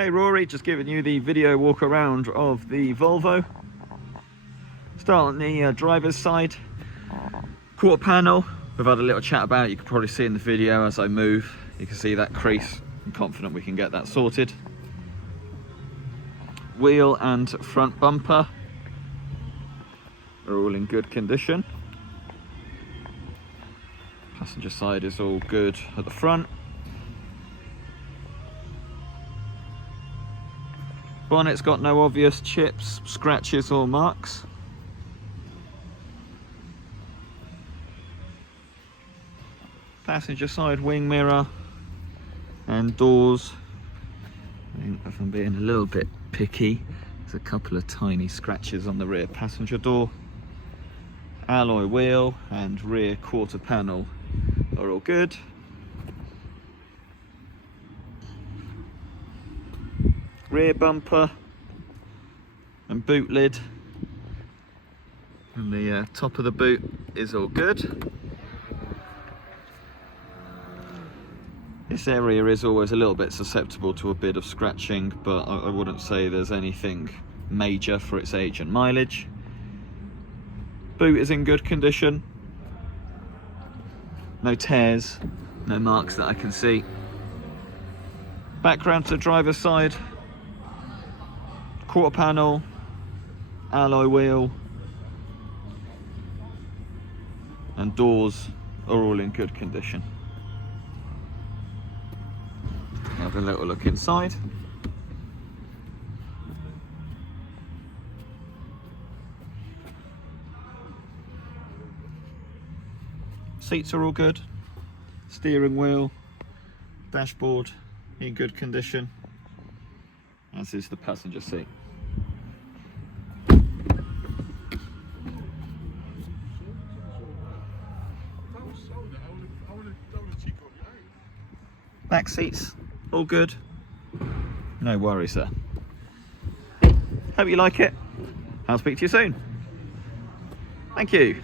Hey Rory, just giving you the video walk around of the Volvo. Start on the driver's side. Quarter panel, we've had a little chat about it. You can probably see in the video as I move. You can see that crease. I'm confident we can get that sorted. Wheel and front bumper are all in good condition. Passenger side is all good at the front. Bonnet's got no obvious chips, scratches or marks. Passenger side wing mirror and doors. I think if I'm being a little bit picky, there's a couple of tiny scratches on the rear passenger door. Alloy wheel and rear quarter panel are all good. Rear bumper and boot lid and the top of the boot is all good. This area is always a little bit susceptible to a bit of scratching, but I wouldn't say there's anything major for its age and mileage. Boot is in good condition. No tears, no marks that I can see. Background to the driver's side. Quarter panel, alloy wheel, and doors are all in good condition. Have a little look inside. Seats are all good. Steering wheel, dashboard in good condition, as is the passenger seat. Back seats, all good. No worries there. Hope you like it. I'll speak to you soon. Thank you.